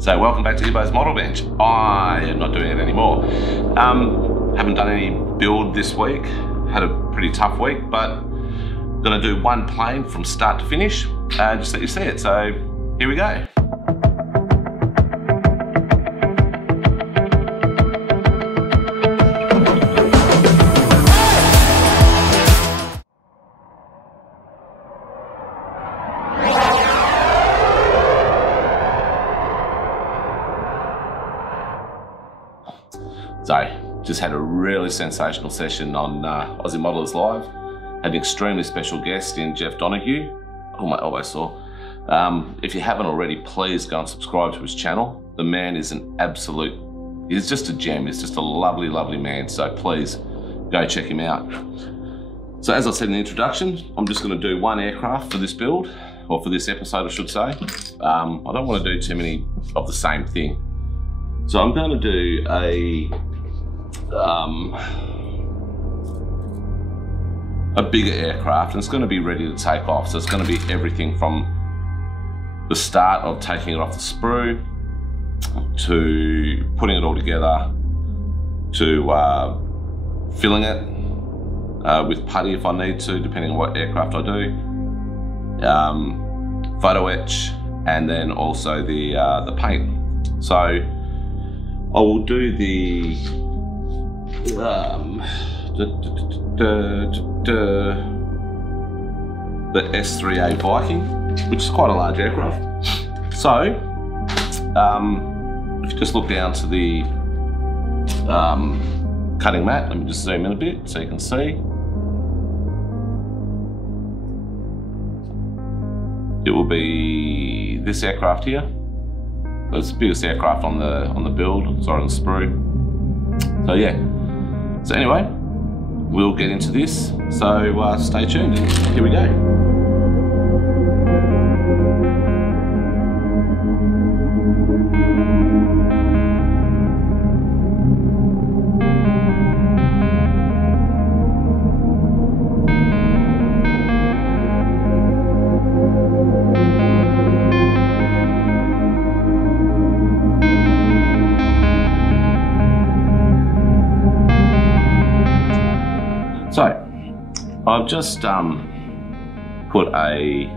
So welcome back to Hibbo's Model Bench. I am not doing it anymore. Haven't done any build this week. Had a pretty tough week, but gonna do one plane from start to finish and just let you see it. So here we go. So, just had a really sensational session on Aussie Modelers Live. Had an extremely special guest in Jeff Donahue. Oh, my elbow sore. If you haven't already, please go and subscribe to his channel. The man is an absolute, he's just a gem. He's just a lovely, lovely man. So please go check him out. So as I said in the introduction, I'm just gonna do one aircraft for this build, or for this episode, I should say. I don't wanna do too many of the same thing. So I'm gonna do a bigger aircraft, and it's going to be ready to take off. So it's going to be everything from the start of taking it off the sprue to putting it all together to filling it with putty if I need to, depending on what aircraft I do, Photoetch, and then also the paint. So I will do the S3A Viking, which is quite a large aircraft. So, if you just look down to the cutting mat, let me just zoom in a bit so you can see. It will be this aircraft here. So it's the biggest aircraft on the build, sorry, on the sprue. So yeah. So anyway, we'll get into this, so stay tuned. Here we go. So, I've just put a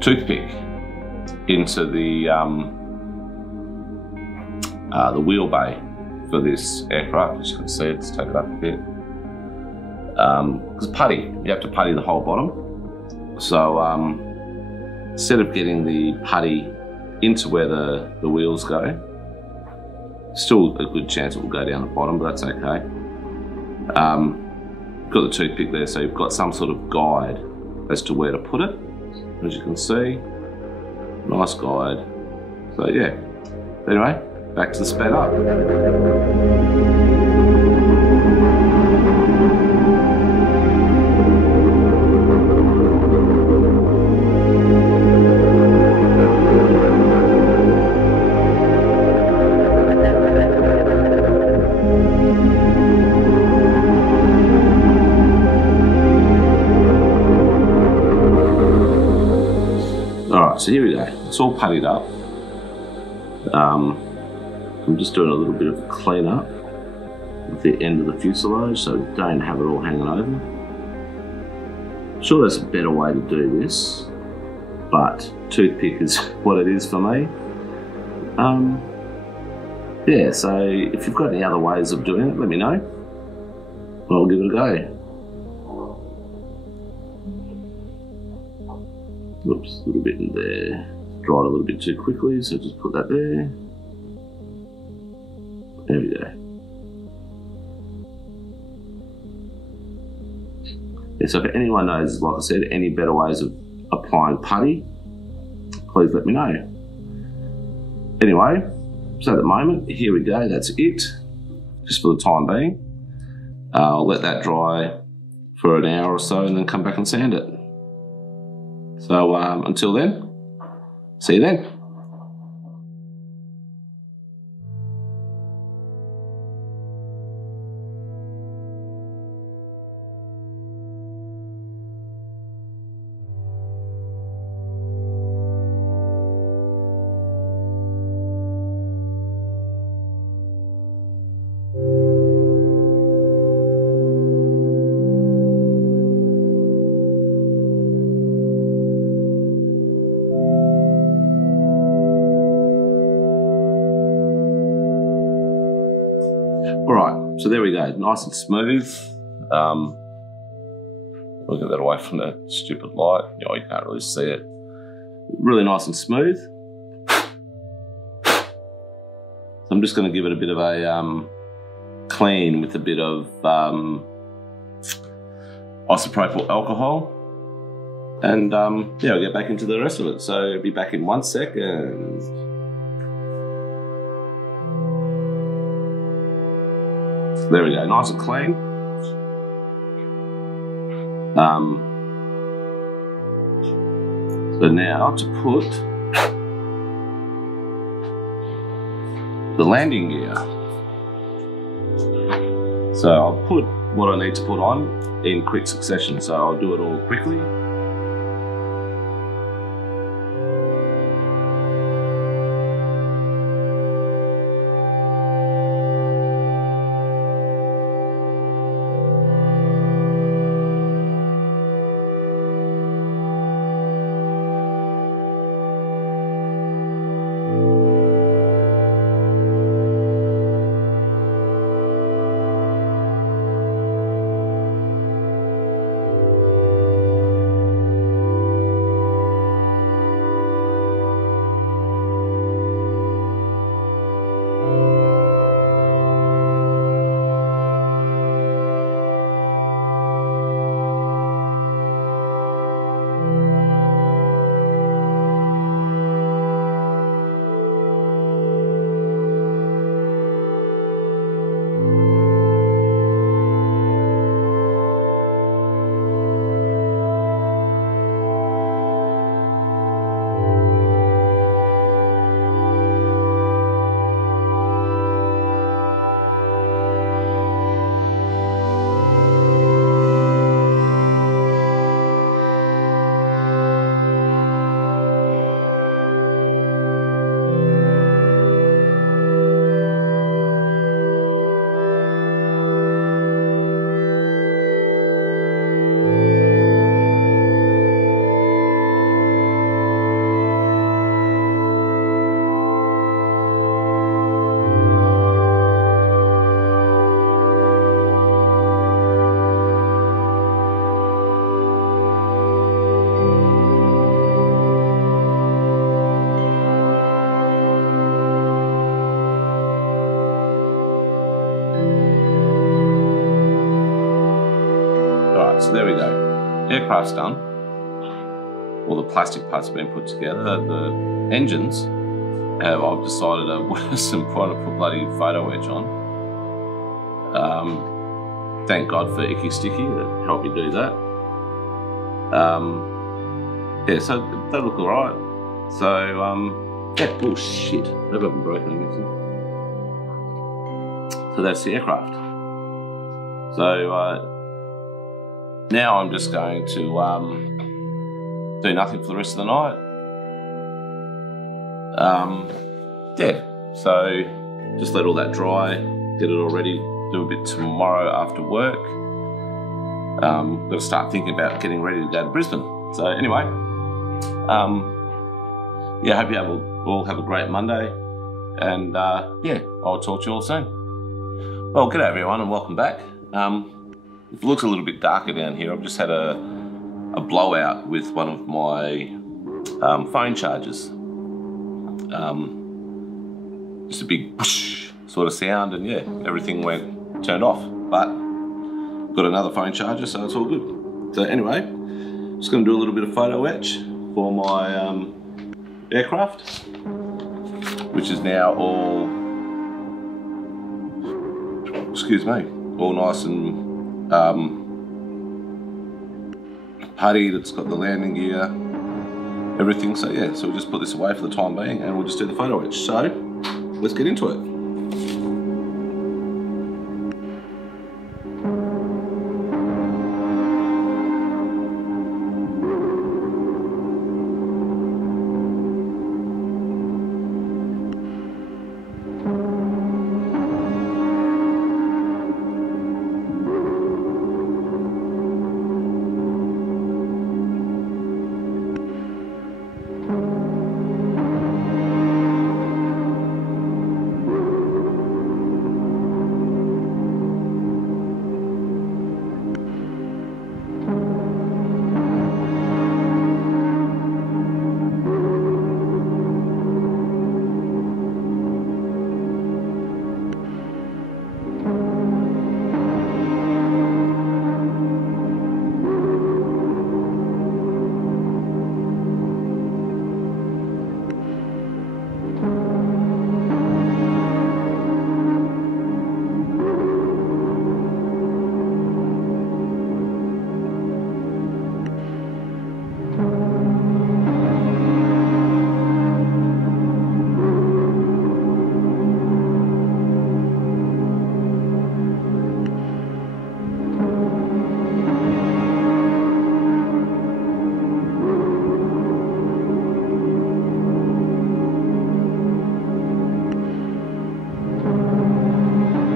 toothpick into the wheel bay for this aircraft. As you can see, let's take it up a bit. Because putty, you have to putty the whole bottom. So instead of getting the putty into where the wheels go, still a good chance it will go down the bottom, but that's okay. Got the toothpick there, so you've got some sort of guide as to where to put it. As you can see, nice guide. So yeah, anyway, back to the sped up. So here we go, it's all puttied up. I'm just doing a little bit of clean up at the end of the fuselage so don't have it all hanging over. I'm sure there's a better way to do this, but toothpick is what it is for me. Yeah, so if you've got any other ways of doing it, let me know. I'll give it a go. Oops, a little bit in there. Dried a little bit too quickly, so just put that there. There we go. Yeah, so if anyone knows, like I said, any better ways of applying putty, please let me know. Anyway, so at the moment, here we go, that's it. Just for the time being. I'll let that dry for an hour or so and then come back and sand it. So until then, see you then. All right, so there we go, nice and smooth. We'll get that away from the stupid light. Oh, you can't really see it. Really nice and smooth. So I'm just going to give it a bit of a clean with a bit of isopropyl alcohol. And yeah, I'll get back into the rest of it. So I'll be back in 1 second. So there we go, nice and clean. So now to put the landing gear. So I'll put what I need to put on in quick succession. So I'll do it all quickly. So there we go, aircraft's done. All the plastic parts have been put together. The engines, I've decided are worse than trying to put bloody Photoetch on. Thank God for Icky Sticky that helped me do that. Yeah, so they look alright. So, yeah, oh shit, I haven't broken anything. So that's the aircraft. So, now I'm just going to do nothing for the rest of the night. Yeah, so just let all that dry, get it all ready, do a bit tomorrow after work. Got to start thinking about getting ready to go to Brisbane. So anyway, yeah, I hope you all have a great Monday, and yeah, I'll talk to you all soon. Well, g'day everyone and welcome back. It looks a little bit darker down here. I've just had a blowout with one of my phone chargers. Just a big whoosh sort of sound, and yeah, everything turned off. But got another phone charger, so it's all good. So anyway, just going to do a little bit of photo etch for my aircraft, which is now all, excuse me, all nice and puttied. It's got the landing gear, everything. So yeah, so we'll just put this away for the time being and we'll just do the photo etch. So let's get into it.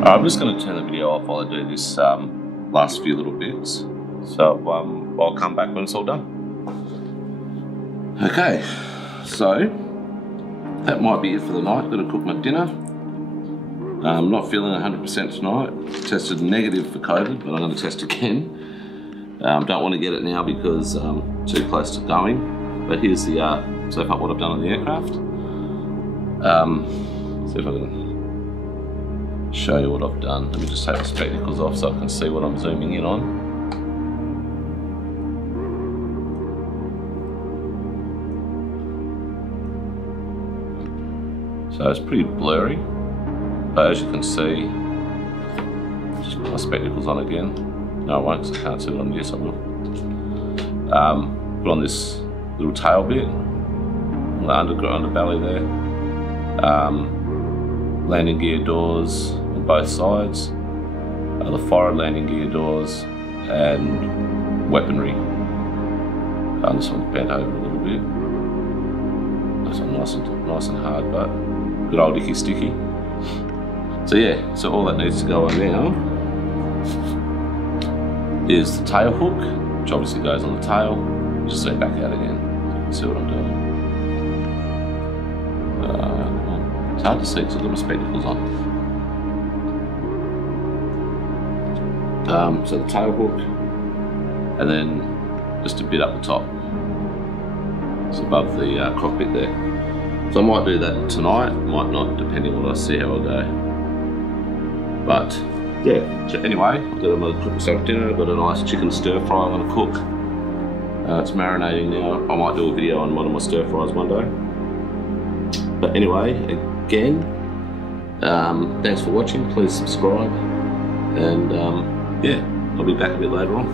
I'm just going to turn the video off while I do this last few little bits. So I'll come back when it's all done. Okay, so that might be it for the night. Got to cook my dinner. I'm not feeling 100% tonight. Tested negative for COVID, but I'm going to test again. Don't want to get it now because I'm too close to going. But here's the so far what I've done on the aircraft. See if I can show you what I've done. Let me just take the spectacles off so I can see what I'm zooming in on. So it's pretty blurry, but as you can see, just put my spectacles on again. No, I won't, because I can't see it on. Yes, I will. Put on this little tail bit, on the underbelly there. Landing gear doors on both sides, the forward landing gear doors, and weaponry. This one's bent over a little bit. That's nice and hard, but good old icky sticky. So yeah, so all that needs to go on now is the tail hook, which obviously goes on the tail. Just zoom back out again so you can see what I'm doing. It's hard to see because I've got my spectacles on. So the tail hook, and then just a bit up the top. It's above the cockpit there. So I might do that tonight, might not, depending on what I see how I go. But yeah, so anyway, I've got to cook myself dinner. I've got a nice chicken stir fry I'm going to cook. It's marinating now. I might do a video on one of my stir fries one day. But anyway, again, thanks for watching. Please subscribe, and yeah, I'll be back a bit later on.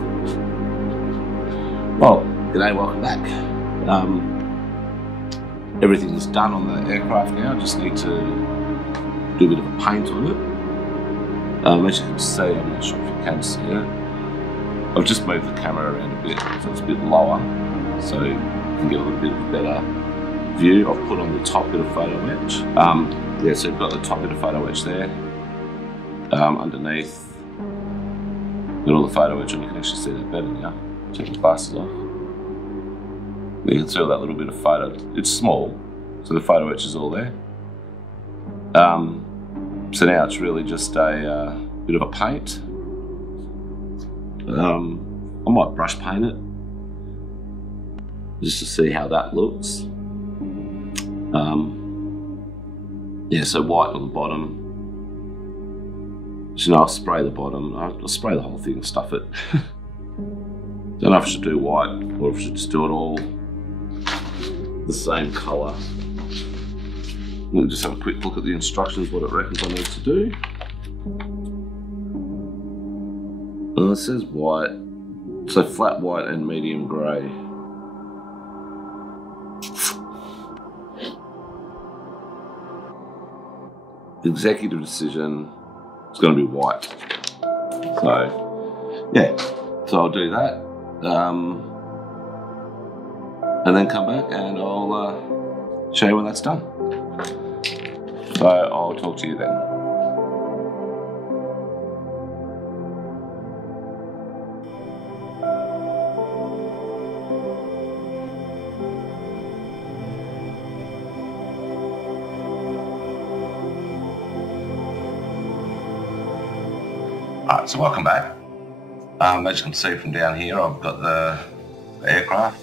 Well, g'day, welcome back. Everything's done on the aircraft now. Just need to do a bit of a paint on it. As you can see, I'm not sure if you can see it. I've just moved the camera around a bit so it's a bit lower, so you can get a little bit of a better view. I've put on the top bit of Photoetch. Yeah, so you've got the top bit of Photoetch there. Underneath, got all the Photoetch, and you can actually see that better now. Take the glasses off. You can see all that little bit of photo. It's small, so the Photoetch is all there. So now it's really just a bit of a paint. I might brush paint it just to see how that looks. Yeah, so white on the bottom. So, I'll spray the bottom. I'll spray the whole thing and stuff it. Don't know if I should do white or if I should just do it all the same colour. We'll just have a quick look at the instructions, what it reckons I need to do. Well, it says white, so flat white and medium grey. Executive decision, it's going to be white. So, yeah, so I'll do that. And then come back and I'll show you when that's done. So I'll talk to you then. Alright, so welcome back. As you can see from down here, I've got the aircraft.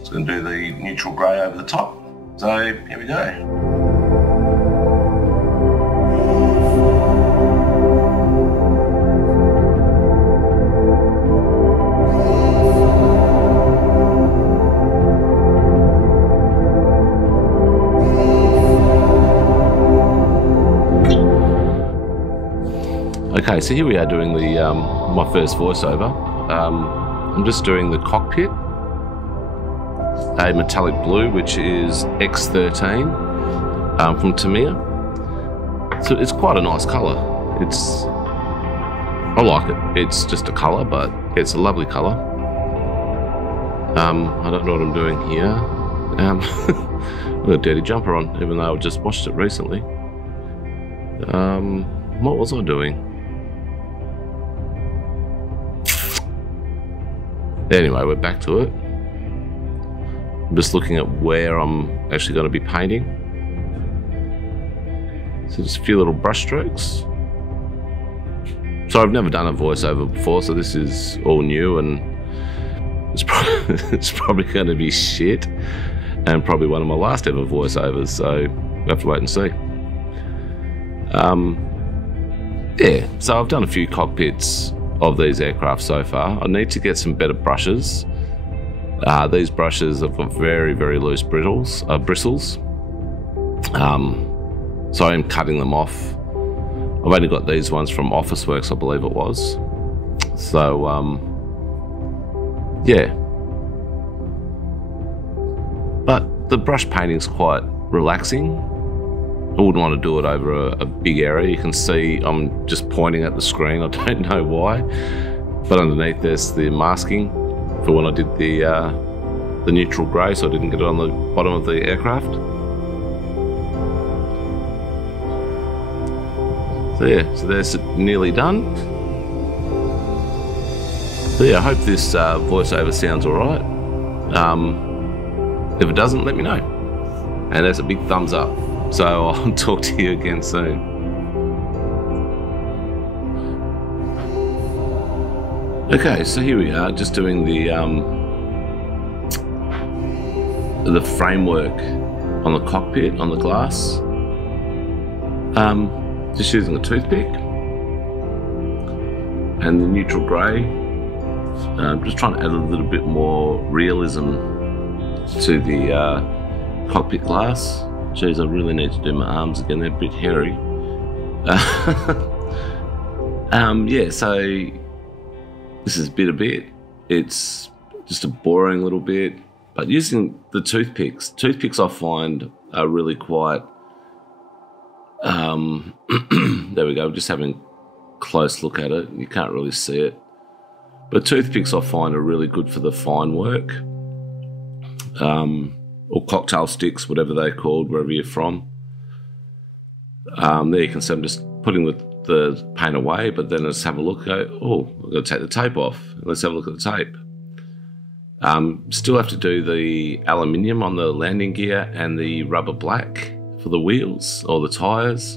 It's going to do the neutral grey over the top. So here we go. Okay, so here we are doing the my first voiceover. I'm just doing the cockpit, a metallic blue, which is X13 from Tamiya. So it's quite a nice colour. I like it. It's just a colour, but it's a lovely colour. I don't know what I'm doing here. I've got a dirty jumper on, even though I just washed it recently. What was I doing? Anyway, we're back to it. I'm just looking at where I'm actually going to be painting. So just a few little brush strokes. So I've never done a voiceover before, so this is all new, and it's probably going to be shit, and probably one of my last ever voiceovers, so we'll have to wait and see. Yeah, so I've done a few cockpits of these aircraft so far. I need to get some better brushes. These brushes have got very, very loose bristles. So I'm cutting them off. I've only got these ones from Officeworks, I believe it was. So, yeah. But the brush painting's quite relaxing. I wouldn't want to do it over a big area. You can see I'm just pointing at the screen. I don't know why. But underneath there's the masking for when I did the neutral grey, so I didn't get it on the bottom of the aircraft. So yeah, so that's nearly done. So yeah, I hope this voiceover sounds alright. If it doesn't, let me know. And that's a big thumbs up. So I'll talk to you again soon. Okay, so here we are, just doing the framework on the cockpit, on the glass. Just using a toothpick and the neutral grey. Just trying to add a little bit more realism to the cockpit glass. Geez, I really need to do my arms again, they're a bit hairy. Yeah, so this is bit a bit. It's just a boring little bit, but using the toothpicks I find are really quite, there we go, just having a close look at it. You can't really see it. But toothpicks I find are really good for the fine work. Or cocktail sticks, whatever they're called, wherever you're from. There you can see I'm just putting the paint away, but then let's have a look, go, oh, I've got to take the tape off. Let's have a look at the tape. Still have to do the aluminium on the landing gear and the rubber black for the wheels or the tyres,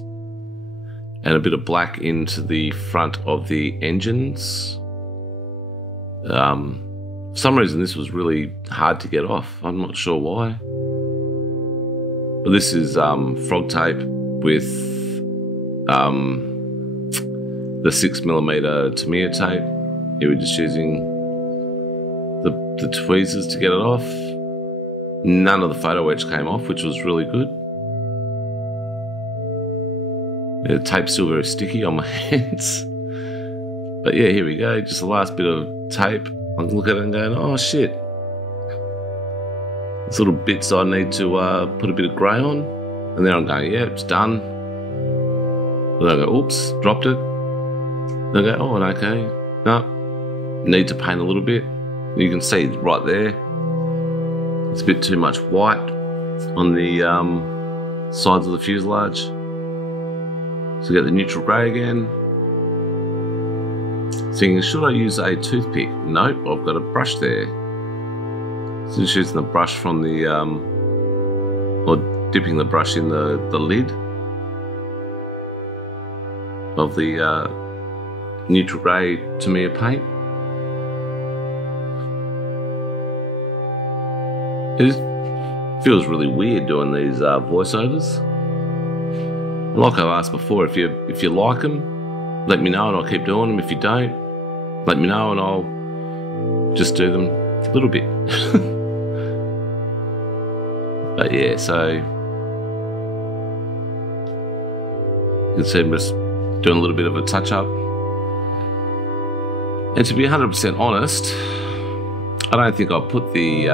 and a bit of black into the front of the engines. For some reason this was really hard to get off. I'm not sure why. But this is frog tape with the 6mm Tamiya tape. Here we're just using the tweezers to get it off. None of the Photoetch came off, which was really good. Yeah, the tape's still very sticky on my hands. But yeah, here we go, just the last bit of tape. I can look at it and go, oh shit. There's little bits I need to put a bit of grey on. And then I'm going, yeah, it's done. Then I go, oops, dropped it. Then I go, oh, okay, no, need to paint a little bit. You can see right there, it's a bit too much white on the sides of the fuselage. So get the neutral grey again. Thinking, should I use a toothpick? Nope, I've got a brush there. So just using the brush from the, or dipping the brush in the lid of the neutral grey Tamiya paint. It feels really weird doing these voiceovers. Like I've asked before, if you like them, let me know and I'll keep doing them. If you don't, let me know and I'll just do them a little bit. But yeah, so you can see I'm just doing a little bit of a touch up. And to be 100% honest, I don't think I'll put the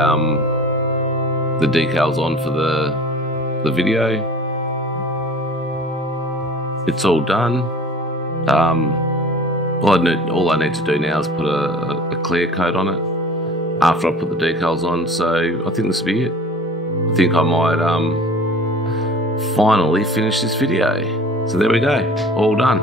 decals on for the video. It's all done. All I need to do now is put a clear coat on it after I put the decals on. So I think this will be it. I think I might finally finish this video. So there we go, all done.